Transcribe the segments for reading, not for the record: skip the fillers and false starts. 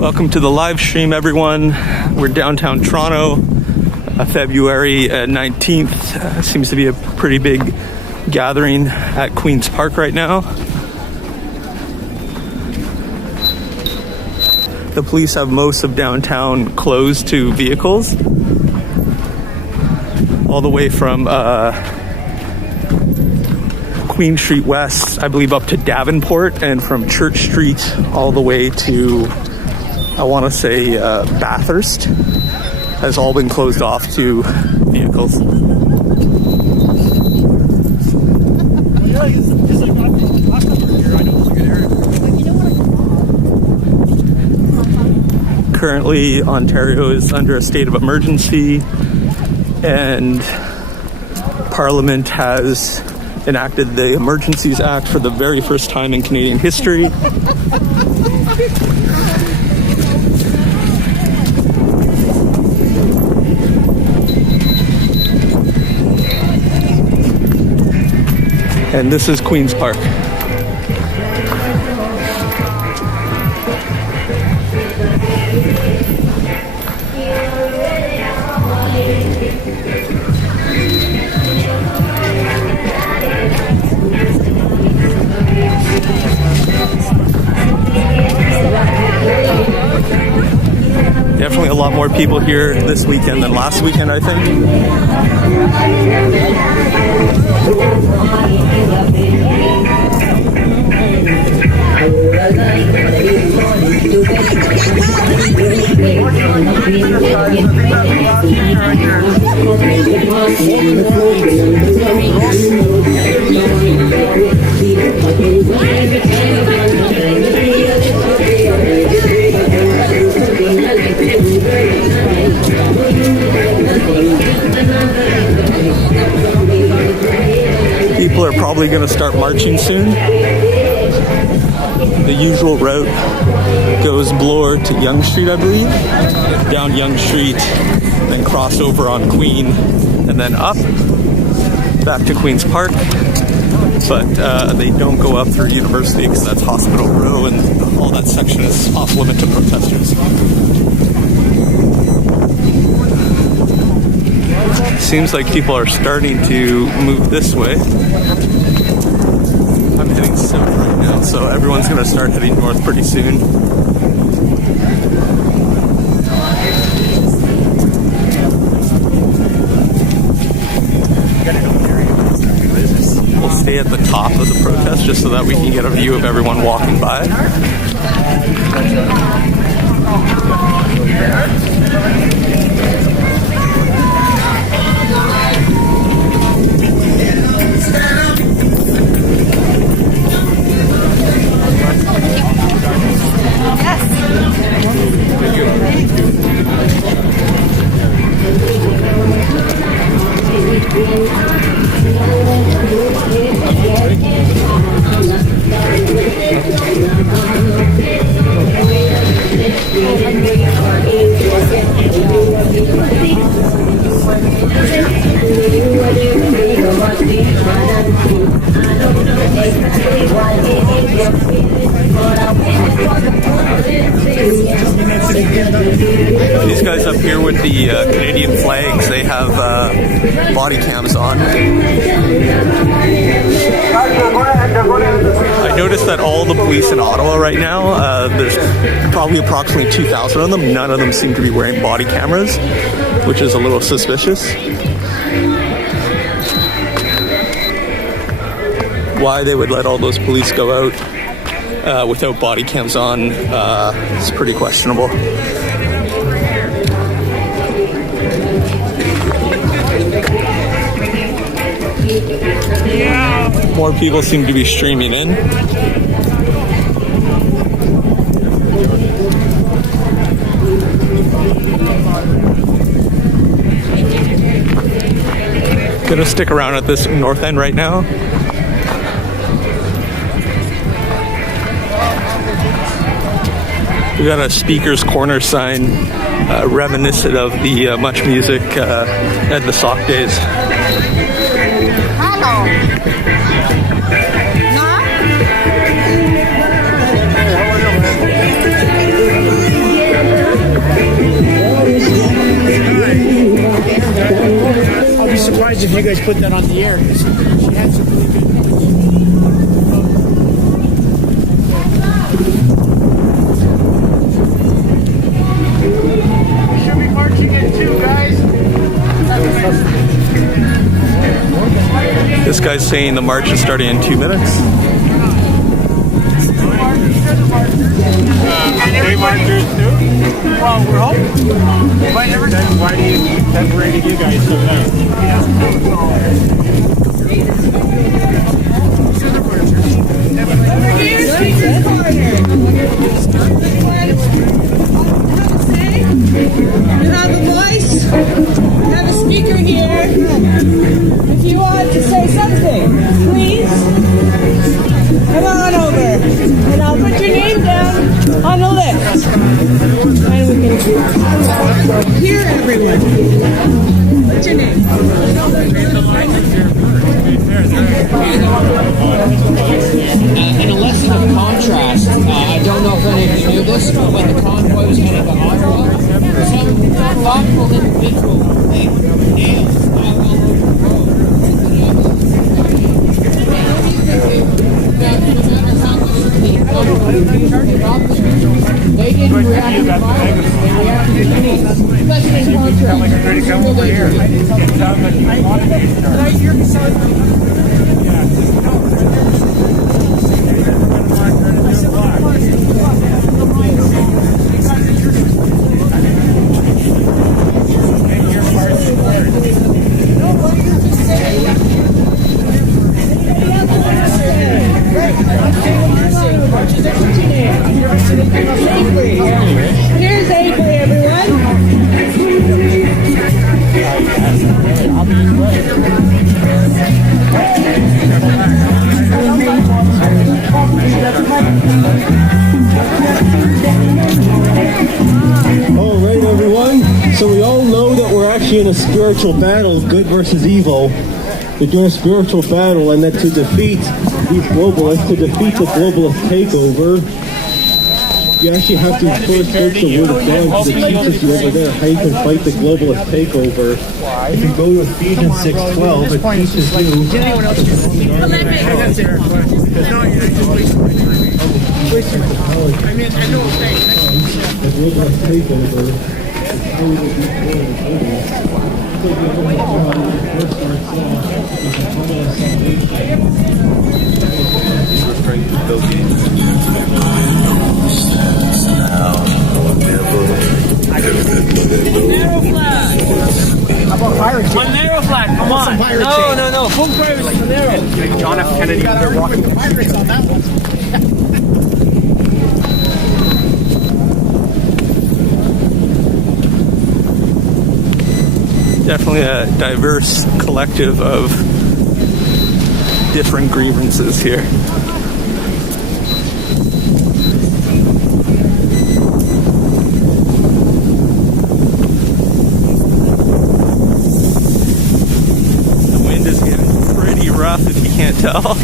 Welcome to the live stream, everyone. We're downtown Toronto, February 19th. Seems to be a pretty big gathering at Queen's Park right now. The police have most of downtown closed to vehicles, all the way from Queen Street West, I believe, up to Davenport, and from Church Street all the way to, I want to say, Bathurst, has all been closed off to vehicles. Currently, Ontario is under a state of emergency, and Parliament has enacted the Emergencies Act for the very first time in Canadian history. And this is Queen's Park. Definitely a lot more people here this weekend than last weekend, I think. People are probably going to start marching soon. The usual route goes Bloor to Yonge Street, I believe, down Yonge Street, then cross over on Queen, and then up back to Queen's Park. But they don't go up through University because that's Hospital Row, and all that section is off limit to protesters. Seems like people are starting to move this way. I'm heading south right now, so everyone's going to start heading north pretty soon. We'll stay at the top of the protest just so that we can get a view of everyone walking by. These guys up here with the Canadian flags, they have body cams on. I noticed that all the police in Ottawa right now, there's probably approximately 2,000 of them. None of them seem to be wearing body cameras, which is a little suspicious. Why they would let all those police go out without body cams on is pretty questionable. More people seem to be streaming in. Gonna stick around at this north end right now. We got a speaker's corner sign reminiscent of the Much Music at the Sock days. Hello. No? just put that on the air. She had some really good numbers. We should be marching in too, guys. This guy's saying the march is starting in 2 minutes. They marchers too? Well, we're hoping. Why do you separated you guys so now? You have a voice, you have a speaker here. If you want to say something, please come on over and I'll put your name down on the list. And we can hear everyone. What's your name? In a lesson of contrast, I don't know if any of you knew this, but when the convoy was headed to Ottawa, some thoughtful individual laid nails all over the road. That no matter how much the officers, they didn't react to violence, they reacted to peace. Lesson in Here's Avery, everyone. All right, everyone. So we all know that we're actually in a spiritual battle of good versus evil. We're doing a spiritual battle, and that to defeat these globalists, to defeat the globalist takeover, you actually have to first search the Word of God, because it teaches you over there how you can fight the globalist takeover. If you go to Ephesians 6:12, it teaches you. Did anyone else just see? That's it. No, you're just wasting time. I mean, I know what I'm saying. The globalist takeover. How we will be How about pirate chain? Monero flag, come on. No. Full pirates, Monero. John F. Kennedy, they're rocking the pirates on that one. Definitely a diverse collective of different grievances here. The wind is getting pretty rough if you can't tell.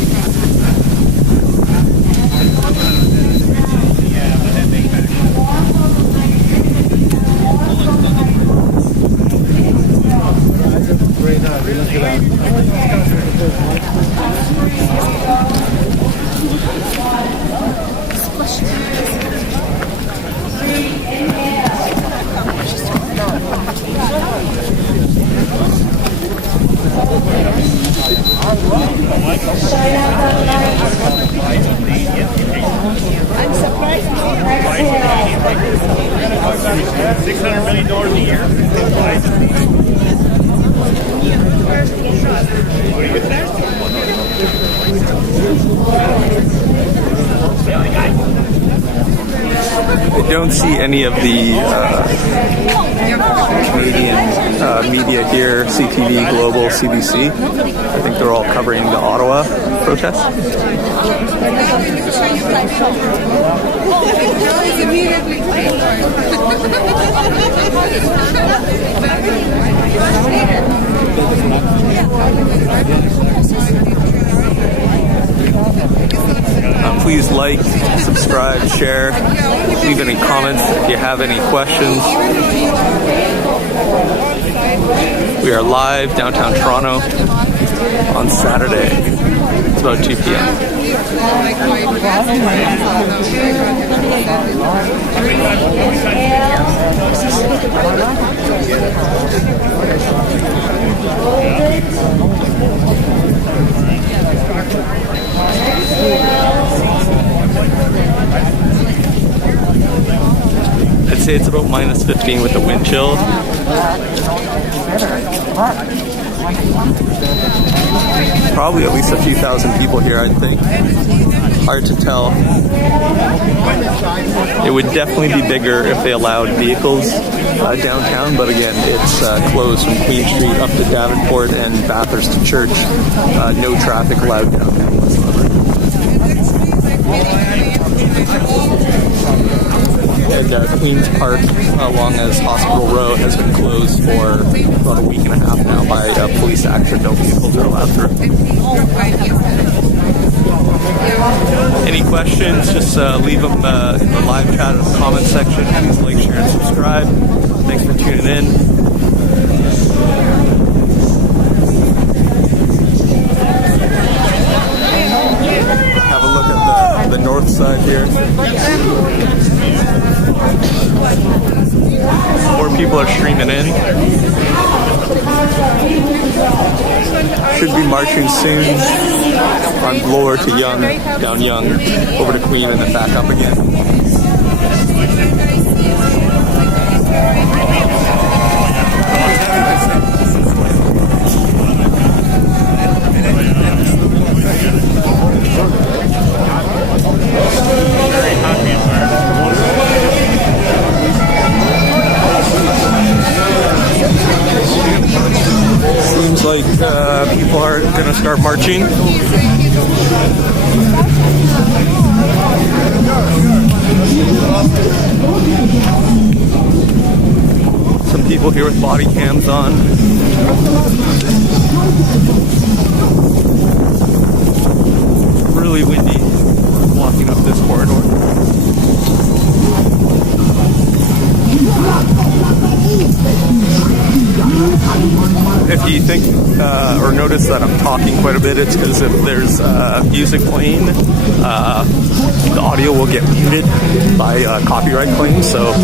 I'm surprised. $600 million a year. I don't see any of the Canadian media here, CTV, Global, CBC. I think they're all covering the Ottawa protests. Please like, subscribe, share, leave any comments if you have any questions. We are live downtown Toronto on Saturday. It's about 2 p.m. I'd say it's about minus 15 with the wind chill. Probably at least a few thousand people here, I think. Hard to tell. It would definitely be bigger if they allowed vehicles downtown, but again, it's closed from Queen Street up to Davenport and Bathurst to Church. No traffic allowed downtown whatsoever. And Queen's Park, along as Hospital Row, has been closed for about a week and a half now by police action. No vehicles are allowed through. Any questions, just leave them in the live chat in the comment section. Please like, share, and subscribe. Thanks for tuning in. Have a look at the north side here. More people are streaming in. Should be marching soon on Bloor to Yonge, down Yonge, over to Queen, and then back up again. Seems like people are going to start marching. Some people here with body cams on. Really windy walking up this corridor. If you think or notice that I'm talking quite a bit, it's because if there's music playing, the audio will get muted by copyright claims, so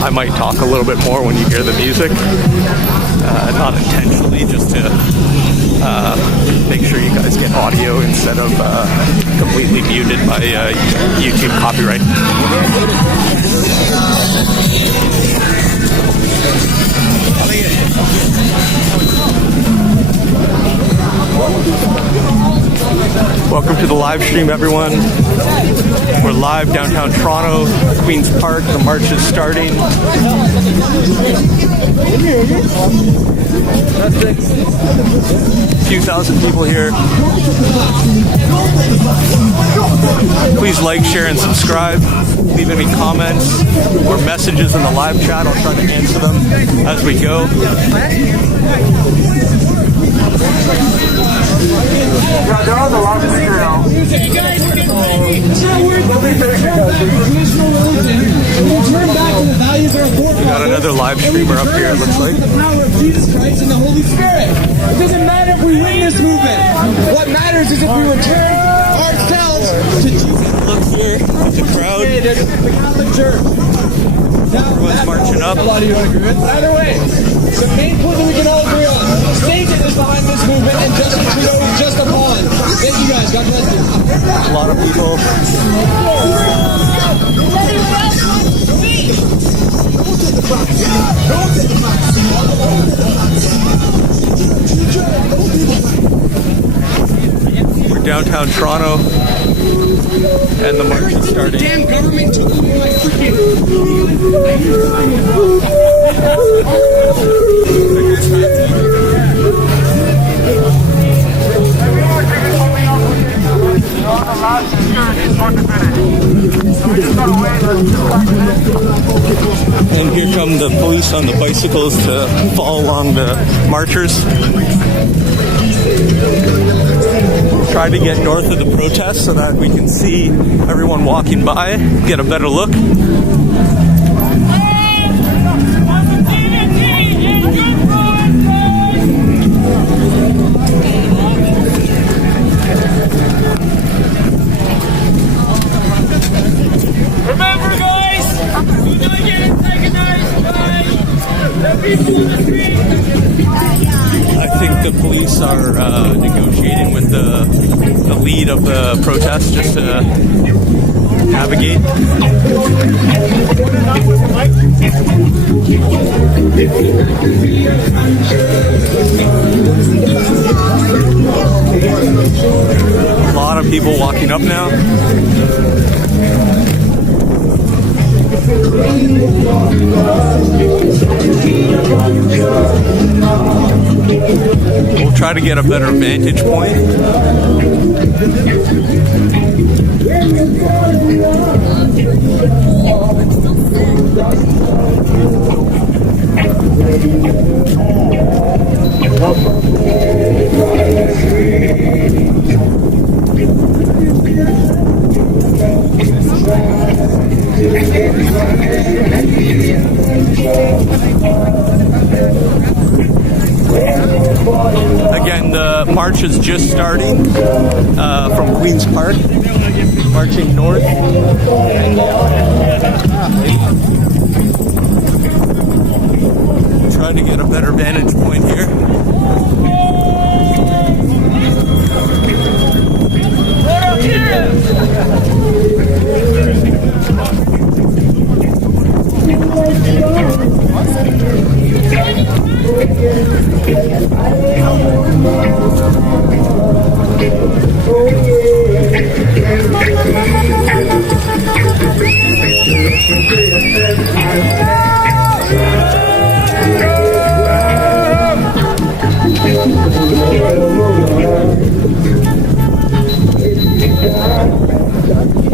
I might talk a little bit more when you hear the music. Not intentionally, just to make sure you guys get audio instead of completely muted by YouTube copyright. Welcome to the live stream, everyone. We're live downtown Toronto, Queen's Park. The march is starting. A few thousand people here. Please like, share, and subscribe. Leave any comments or messages in the live chat. I'll try to answer them as we go. Yeah, they're on the loudspeaker now. Hey guys, we're getting ready. We'll turn back to traditional religion. We'll turn back to the values that are forefathers. Got another live streamer up here, it looks like. The power of Jesus Christ and the Holy Spirit. It doesn't matter if we win this movement. What matters is if we return ourselves to Jesus. Look here, the crowd. The Catholic Church. Everyone's marching up. A lot of you don't agree with. Either way, the main point that we can all agree on: Satan is behind this movement, and Justin Trudeau is just a pawn. Thank you guys. God bless you. A lot of people. We're downtown Toronto, and the march is starting. Damn government took away my freaking. And here come the police on the bicycles to follow along the marchers. Tried to get north of the protest so that we can see everyone walking by, get a better look. I think the police are negotiating with the lead of the protest just to navigate. A lot of people walking up now. We'll try to get a better vantage point. Again, the march is just starting from Queen's Park, marching north. Trying to get a better vantage point here.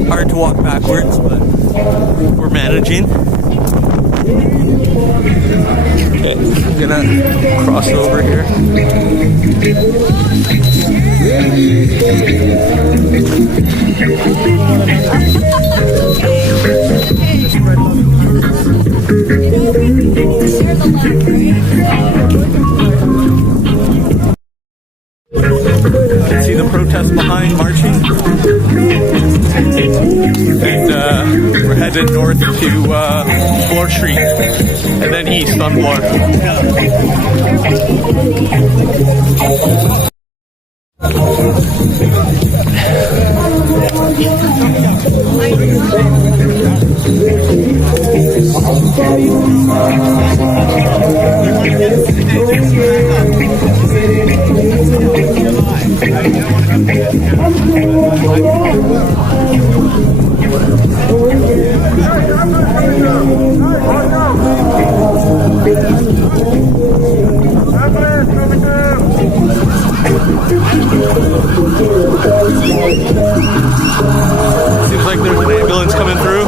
Hard to walk backwards, but we're managing. Okay, I'm gonna cross over here. See the protest behind marching, and we're headed north to Bloor Street, and then east on Bloor. Seems like there's an ambulance coming through.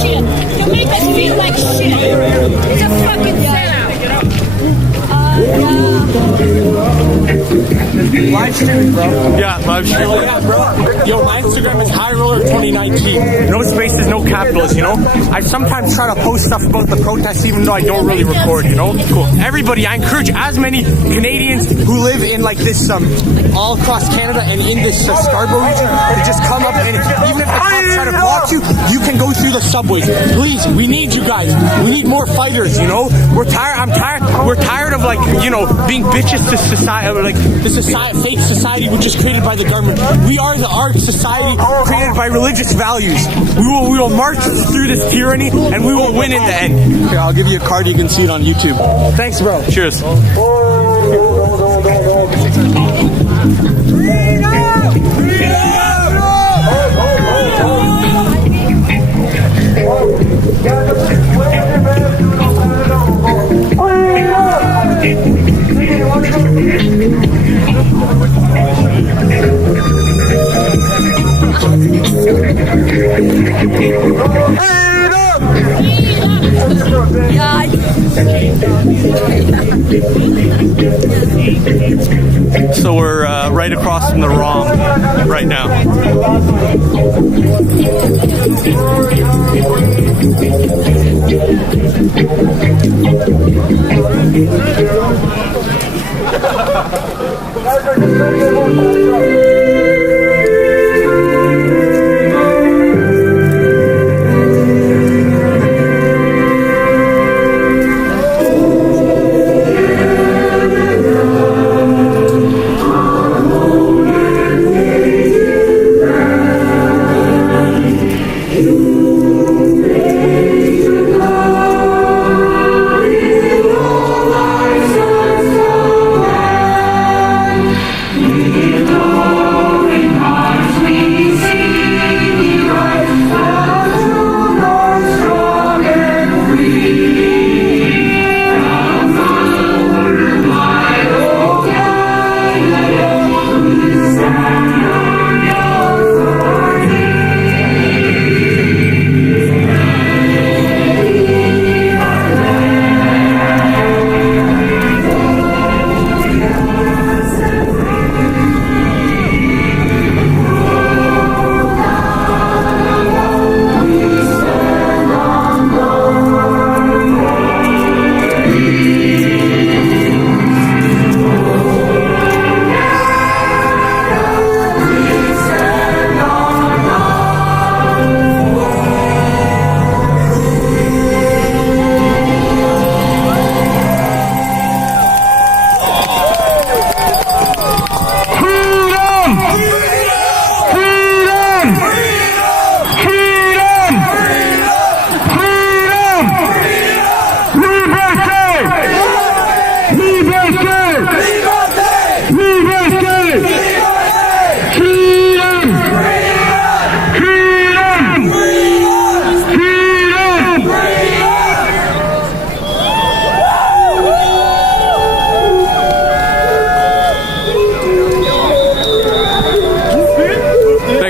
Shit. You make us feel like shit. It's a fucking setup. Live streaming, bro. Yeah, live stream. Oh, yeah, bro. Yo, my Instagram is High Roller 2019. No spaces, no capitals, you know? I sometimes try to post stuff about the protests even though I don't really record, you know? Cool. Everybody, I encourage as many Canadians who live in like this, all across Canada and in this Scarborough region to just come up and even if the cops try to block you, you can go through the subways. Please, we need you guys. We need more fighters, you know? We're tired of like, you know, being bitches to society, or like the society, fake society which is created by the government. We are the art society created by religious values. We will march through this tyranny and we will win in the end. Okay, I'll give you a card, you can see it on YouTube. Thanks, bro. Cheers. So we're right across from the ROM right now.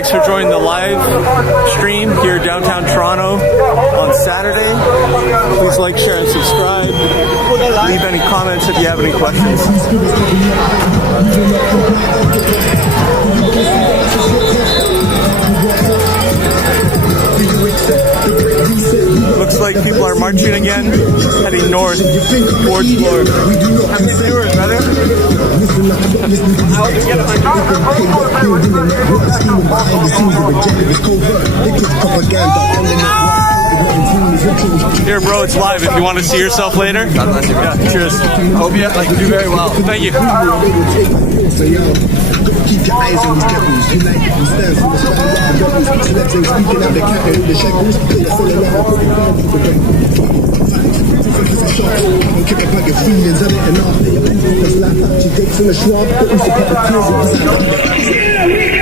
Thanks for joining the live stream here downtown Toronto on Saturday. Please like, share, and subscribe. Leave any comments if you have any questions. Looks like people are marching again, heading north towards Florida. How many viewers, brother? Here, bro, it's live. If you want to see yourself later. God bless you. Yeah, cheers. Hope you do very well. Thank you. Keep your eyes on these devils. Unite, we stand for the stand up the rebels. Selecting, speaking out the cat and the shackles. Full of love, put it down for the don't keep it back your feelings on it and after your people. Cause life actually takes in the shrub. But we support the tears of the sand. We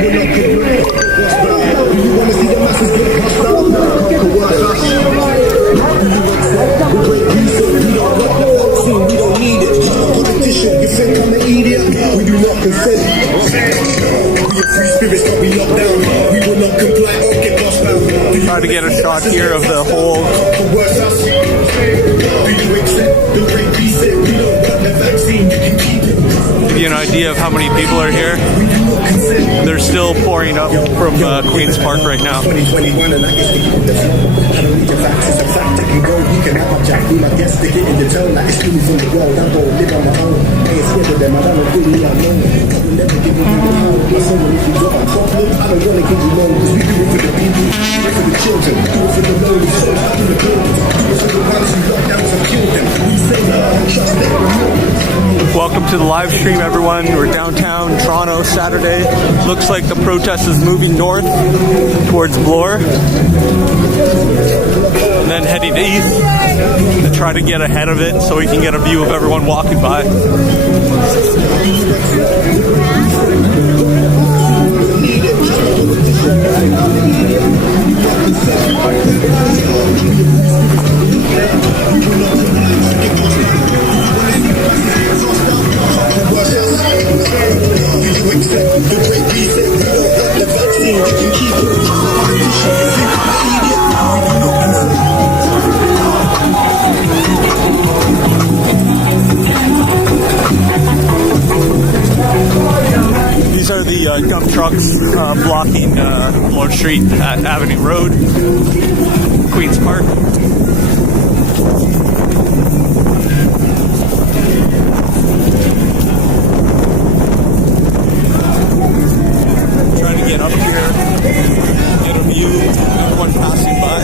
will not get rid of what's down. Do you want to see the masses get hostile? Conquer world. Do you accept the great reset? We don't want the vaccine, we don't need it. Politician, you think I'm an idiot? We do not consent. We are free spirits, but we locked down. We will not comply or get lost down. Try to get a shot here of the whole. Give you an idea of how many people are here. They're still pouring up from Queen's Park right now. 2021 and I guess we put the I don't need your facts, it's a fact. I can go, you can have a jack. Be my guest, stick it in your tone. Like it's me from the world. I don't live on my own. I ain't scared of them, I don't think me alone. I will never give you the power. My son, if you got a problem, I don't want to give you long. Because we do it for the people, do it for the children, do it for the lonely souls, do the buildings, do it for the ones who locked down and killed them. We say trust them. Welcome to the live stream, everyone. We're downtown Toronto Saturday. Looks like the protest is moving north towards Bloor and then heading east to try to get ahead of it so we can get a view of everyone walking by. These are the dump trucks blocking Bloor Street at Avenue Road, Queen's Park. Trying to get up here, get a view of everyone passing by.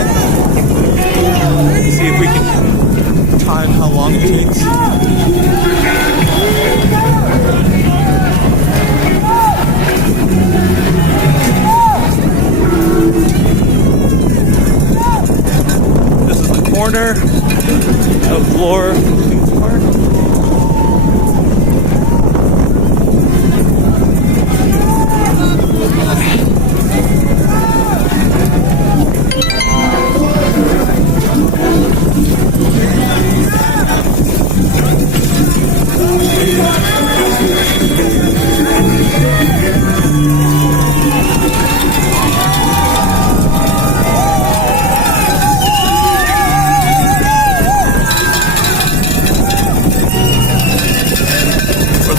See if we can time how long it takes. This is the corner of Bloor Park.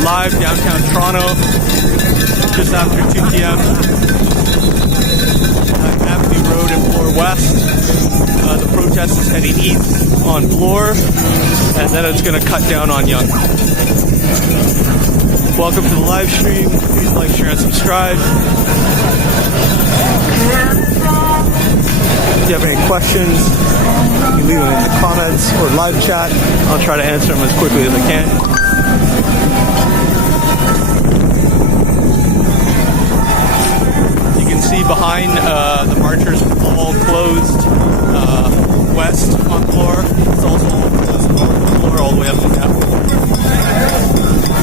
Live downtown Toronto, just after 2 p.m. Avenue Road in Bloor West. The protest is heading east on Bloor, and then it's going to cut down on Yonge. Welcome to the live stream. Please like, share, and subscribe. If you have any questions, you can leave them in the comments or live chat. I'll try to answer them as quickly as I can. See behind the marchers all closed west on Bloor. It's also closed north on Bloor all the way up to down.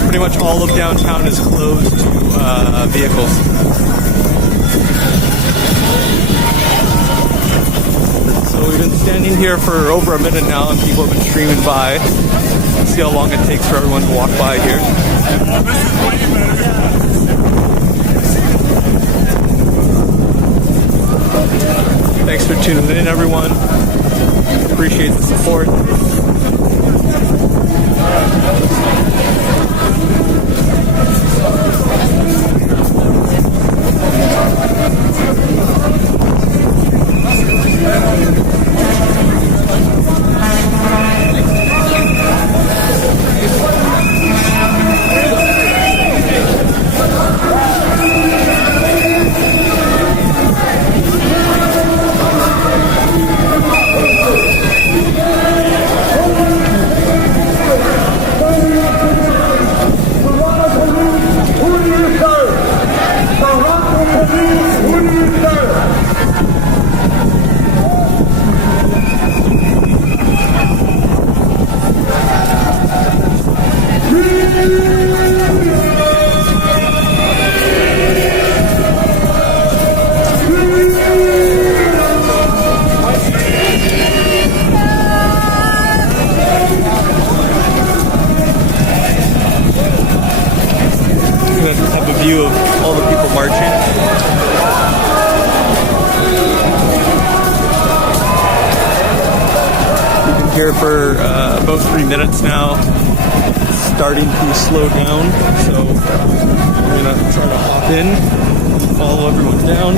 Pretty much all of downtown is closed to vehicles. So we've been standing here for over a minute now, and people have been streaming by. Let's see how long it takes for everyone to walk by here. Thanks for tuning in, everyone. Appreciate the support. Have a view of all the people marching. We've been here for about 3 minutes now. It's starting to slow down, so I'm gonna try to hop in, follow everyone down.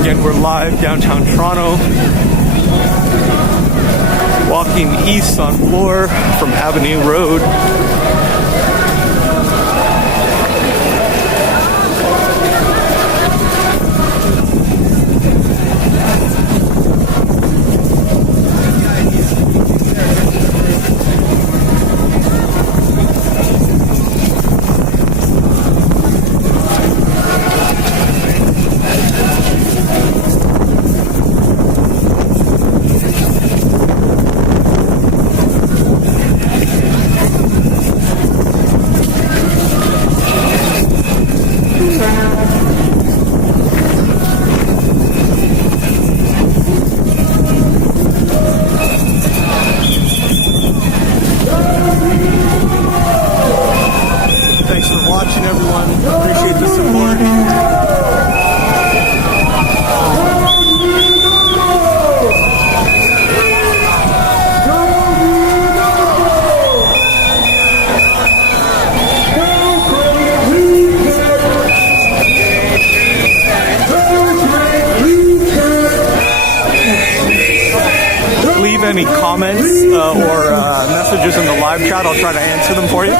Again, we're live downtown Toronto, walking east on Bloor from Avenue Road. leave any comments or messages in the live chat, I'll try to answer them for you.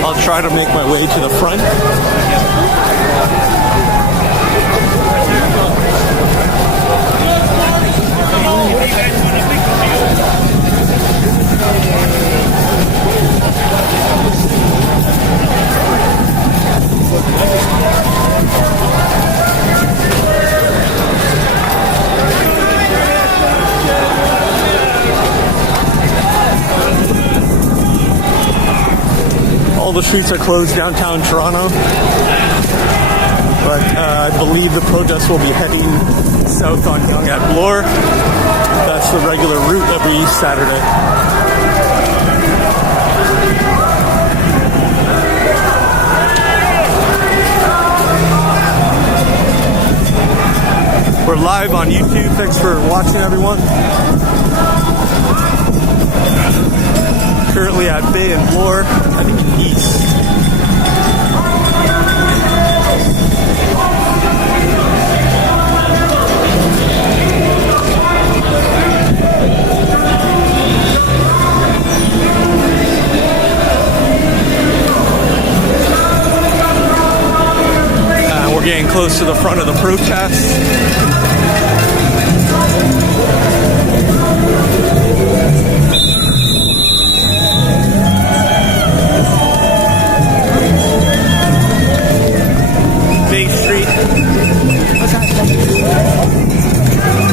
I'll try to make my way to the front. All the streets are closed downtown Toronto, but I believe the protest will be heading south on Yonge at Bloor. That's the regular route every Saturday. We're live on YouTube. Thanks for watching, everyone. Currently at Bay and Bloor, heading east. We're getting close to the front of the protest.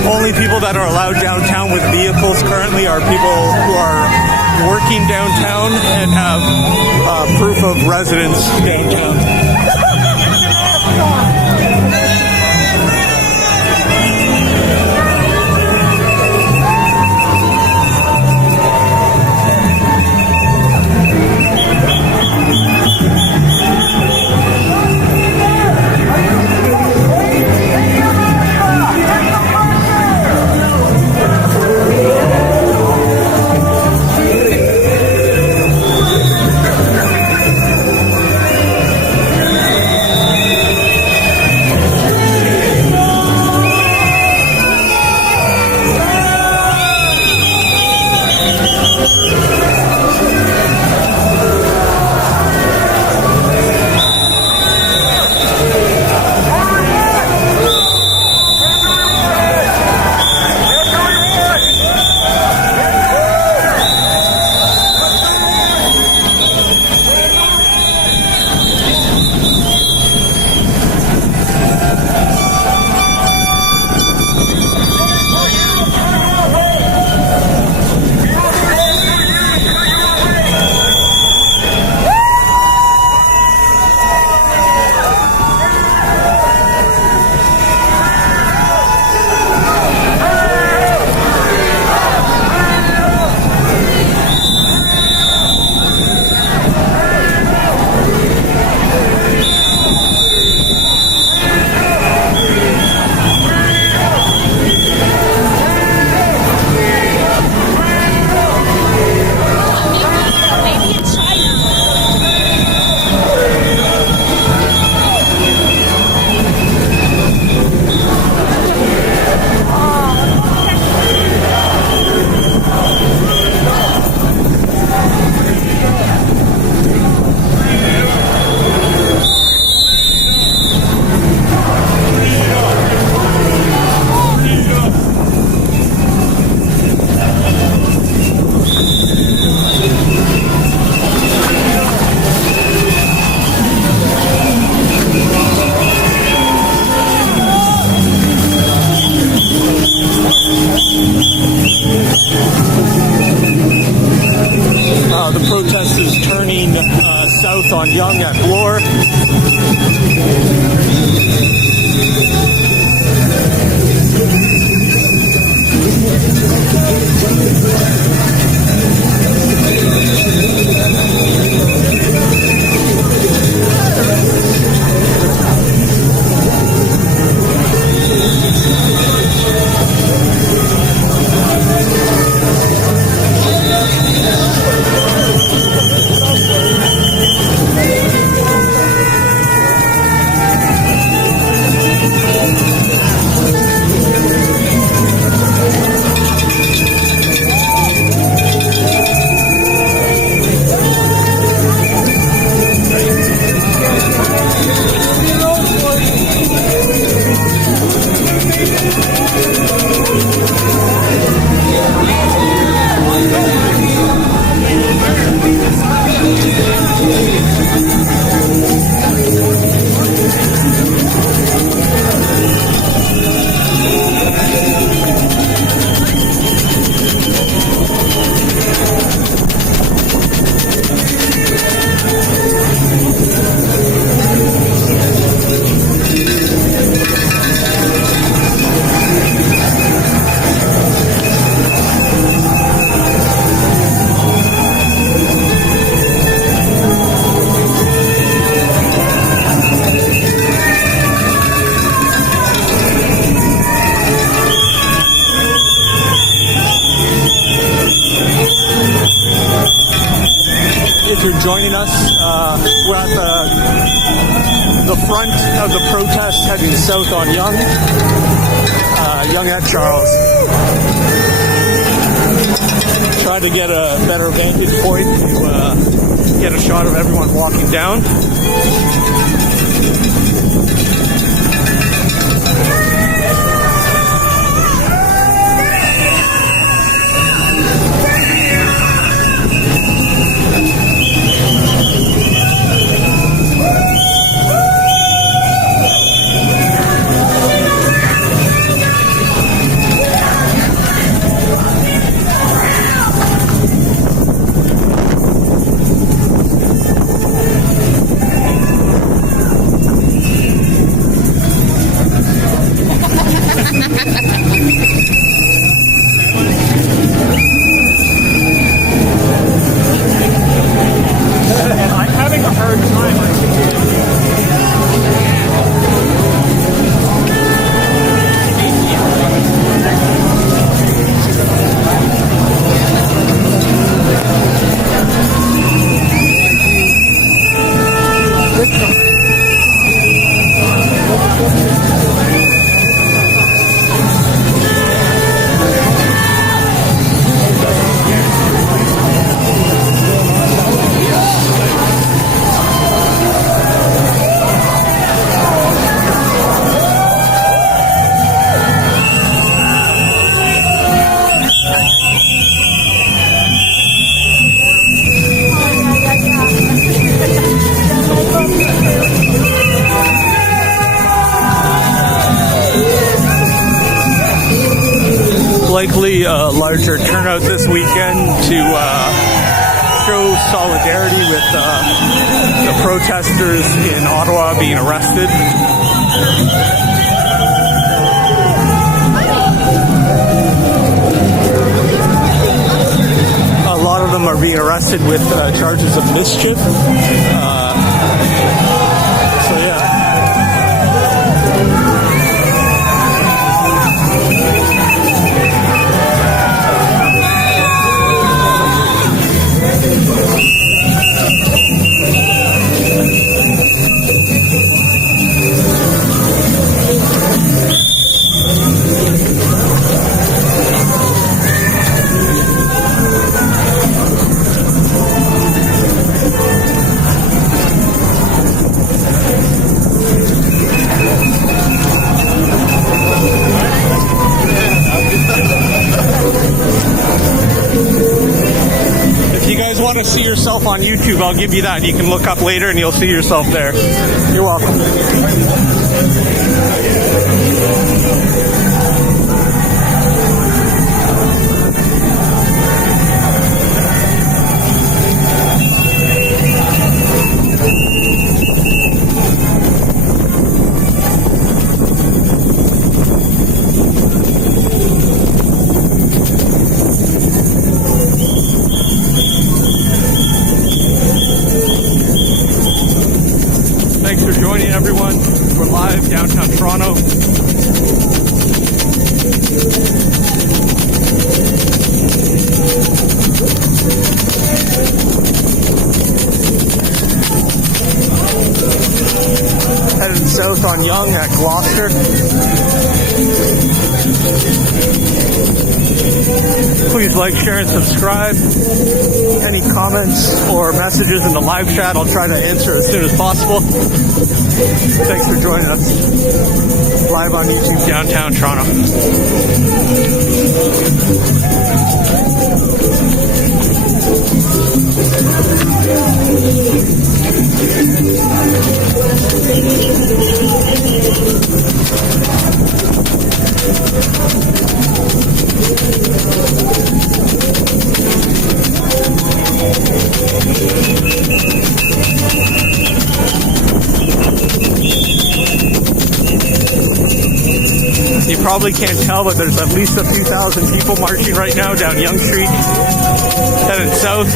Only people that are allowed downtown with vehicles currently are people who are working downtown and have proof of residence downtown. the protest is turning south on Yonge at Bloor. If you're joining us, we're at the front of the protest heading south on Yonge. Yonge at Charles. Try to get a better vantage point to get a shot of everyone walking down. Likely a larger turnout this weekend to show solidarity with the protesters in Ottawa being arrested. A lot of them are being arrested with charges of mischief. So yeah. Want to see yourself on YouTube, I'll give you that. You can look up later and you'll see yourself there. You're welcome. Thanks for joining, everyone. We're live downtown Toronto. Heading south on Yonge at Gloucester. Please like, share, and subscribe. Any comments or messages in the live chat, I'll try to answer as soon as possible. Thanks for joining us live on YouTube downtown Toronto. You probably can't tell, but there's at least a few thousand people marching right now down Yonge Street, heading south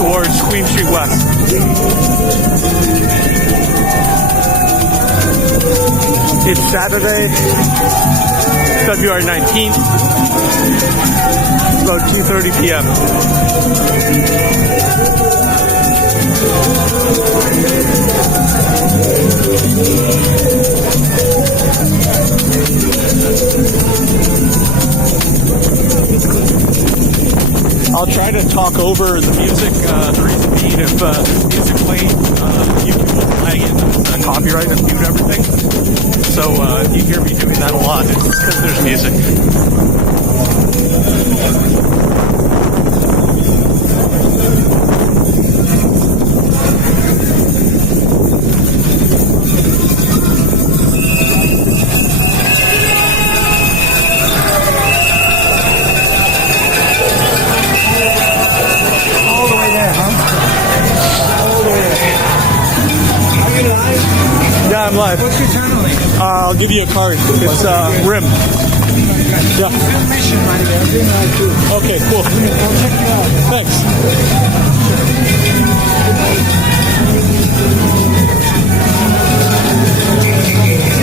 towards Queen Street West. It's Saturday, February 19th. It's about 2:30 p.m. I'll try to talk over the music. The reason being, if there's music playing, YouTube will flag it as copyright and mute everything. So if you hear me doing that a lot, it's because there's music. Yeah, I'm live. What's your channel name? I'll give you a card. It's Rim. Yeah. Mission right there. I'm doing that too. Okay, cool. I'll check you out. Thanks.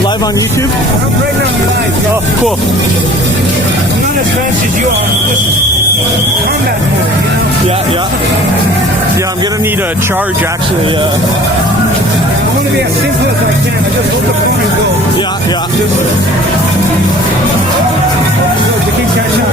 Live on YouTube? I'm right now live. Oh, cool. I'm not as fast as you are. Listen, combat mode, you know? Yeah. Yeah, I'm gonna need a charge actually. I want to be as simple as I can. I just hold the phone and go. Yeah. So you can catch up.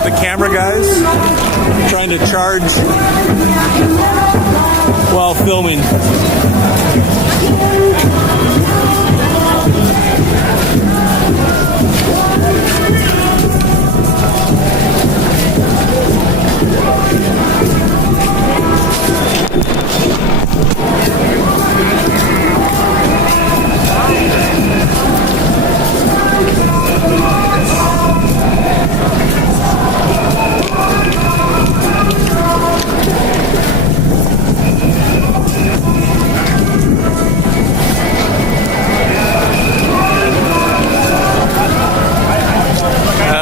about the camera guys trying to charge while filming.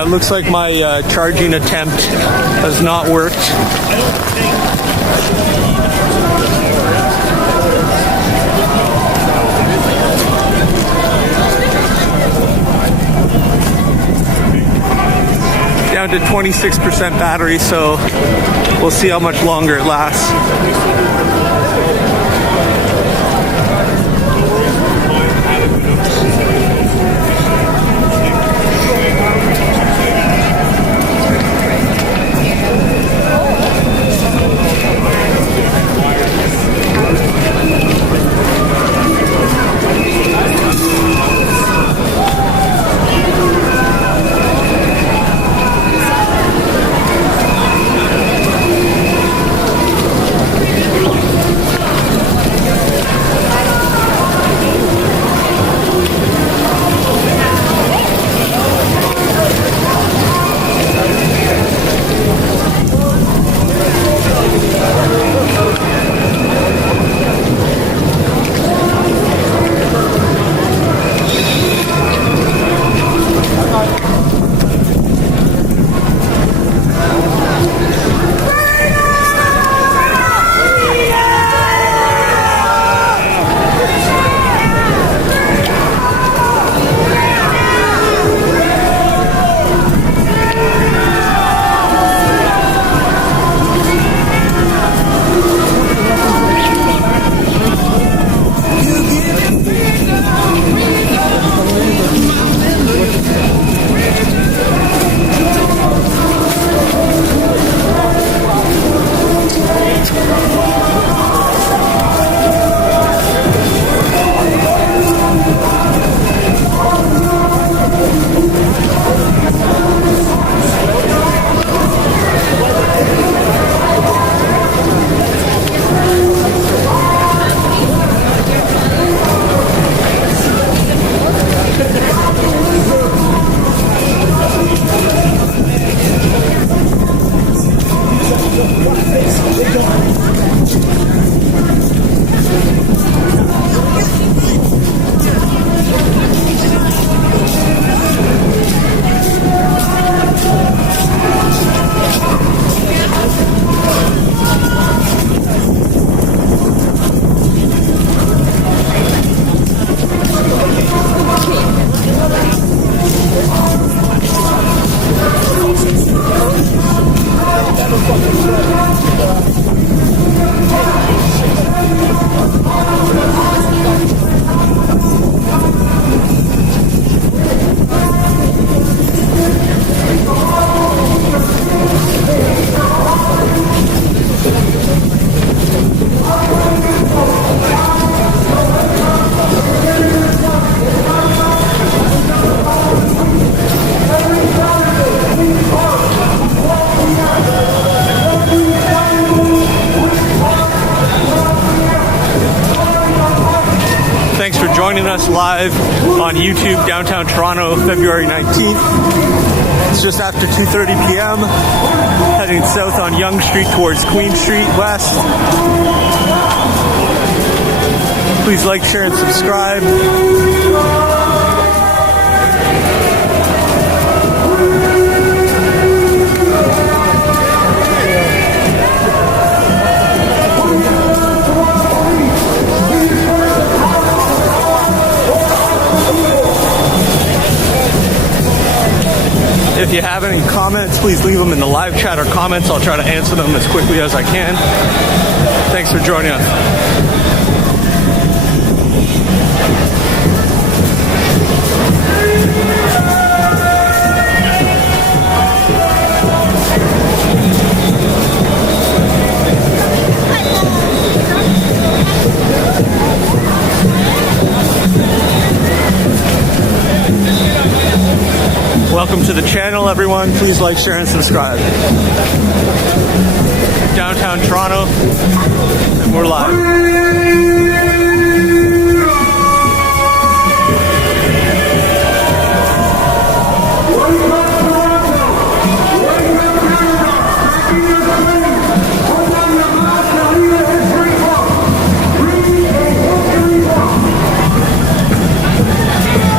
Looks like my charging attempt has not worked. Down to 26% battery, so we'll see how much longer it lasts. Thanks for joining us live on YouTube, downtown Toronto, February 19th. It's just after 2:30 p.m. Heading south on Yonge Street towards Queen Street West. Please like, share, and subscribe. If you have any comments, please leave them in the live chat or comments. I'll try to answer them as quickly as I can. Thanks for joining us. channel, everyone. Please like, share, and subscribe. Downtown Toronto, and we're live.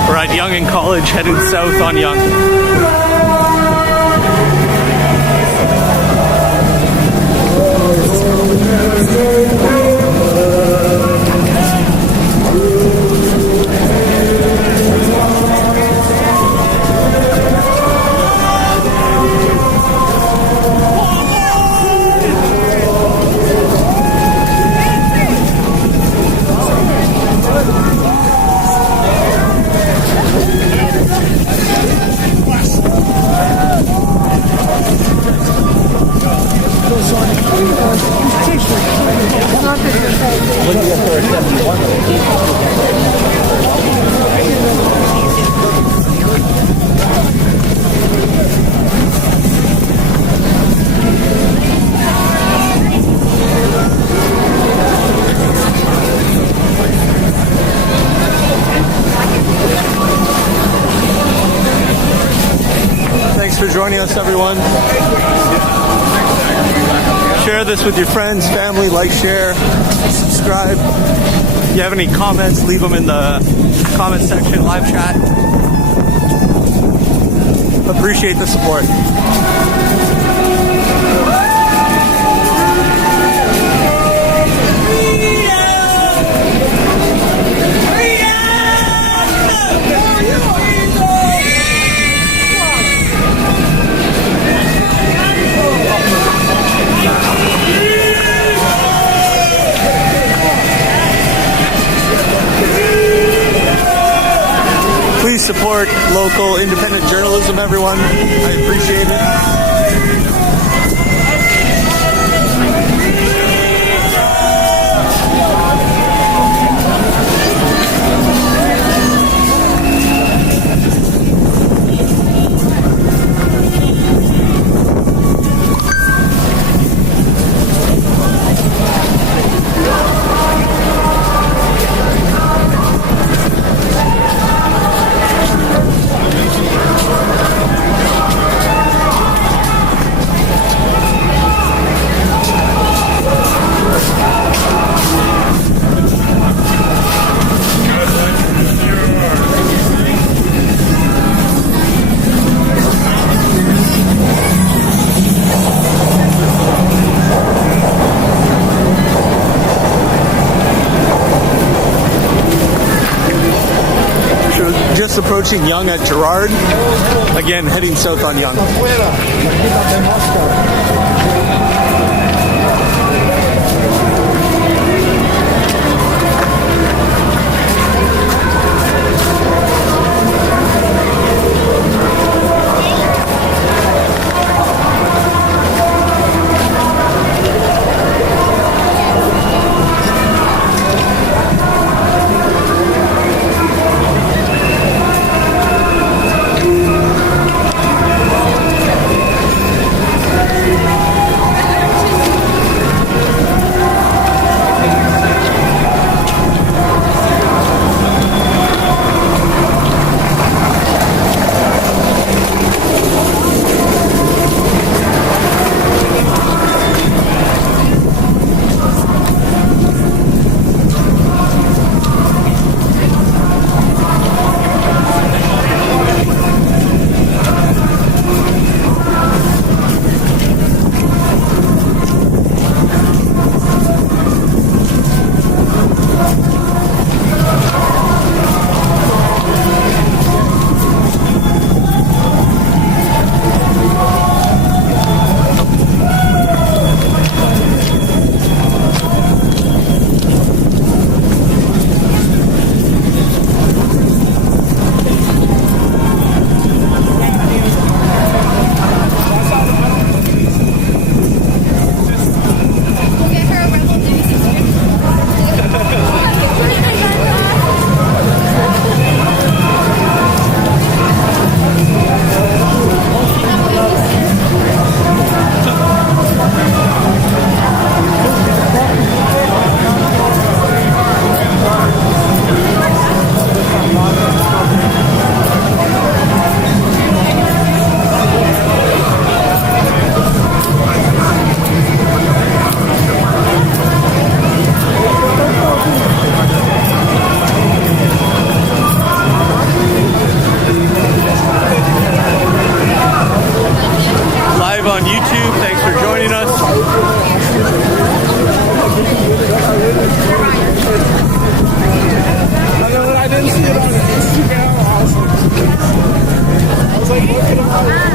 We're at Yonge and College, heading south on Yonge. Thanks for joining us, everyone. Share this with your friends, family, like, share, subscribe. If you have any comments, leave them in the comment section, live chat. Appreciate the support. Please support local independent journalism, everyone. I appreciate it. Just approaching Yonge at Gerrard. Again, heading south on Yonge. on YouTube, thanks for joining us. I know that I didn't see it on Instagram. I was like, looking at our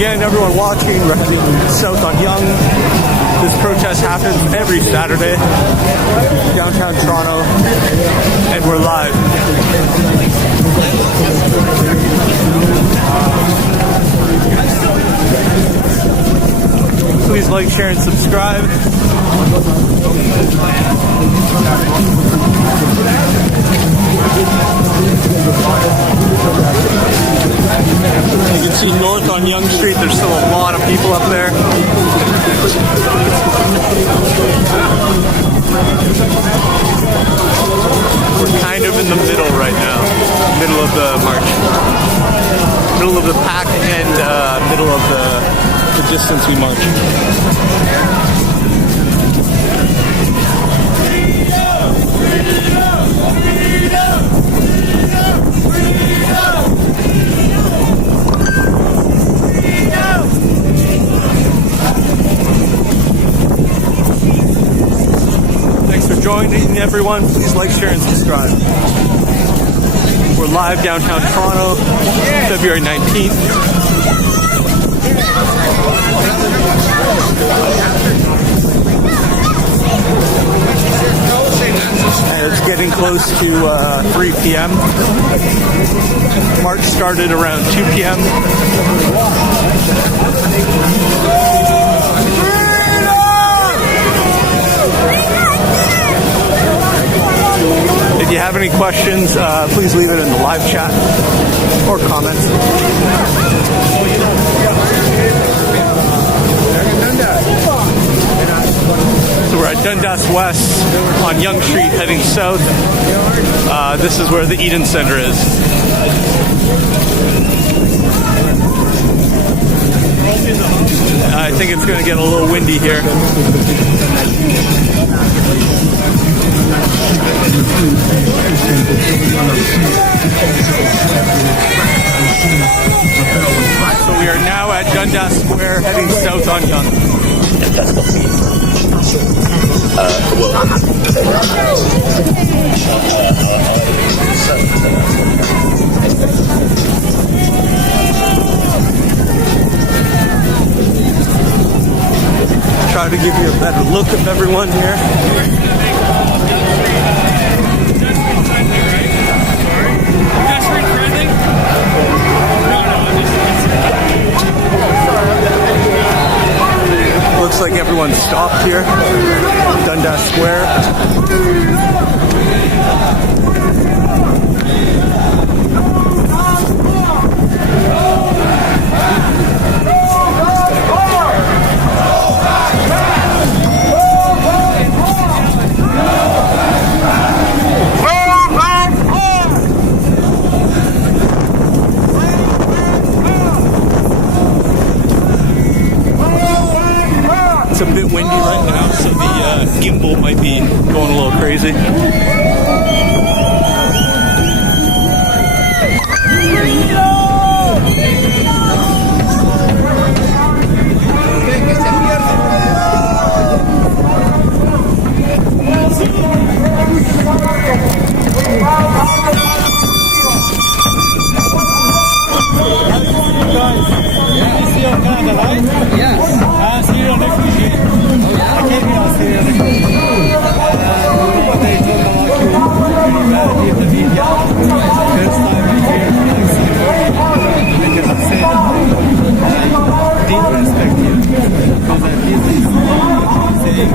Again, everyone watching, we're heading south on Yonge. This protest happens every Saturday, downtown Toronto, and we're live. Please like, share, and subscribe. You can see north on Yonge Street, there's still a lot of people up there. We're kind of in the middle right now, middle of the march. Middle of the pack and middle of the distance we march. Thanks for joining, everyone. Please like, share, and subscribe. We're live downtown Toronto, February 19th. And it's getting close to 3 p.m. March started around 2 p.m. If you have any questions, please leave it in the live chat or comments. So we're at Dundas West on Yonge Street heading south. This is where the Eden Center is. I think it's going to get a little windy here. So we are now at Dundas Square heading south on Yonge. Try to give you a better look of everyone here. Looks like everyone's stopped here. Dundas Square. It's a bit windy right now, so the gimbal might be going a little crazy.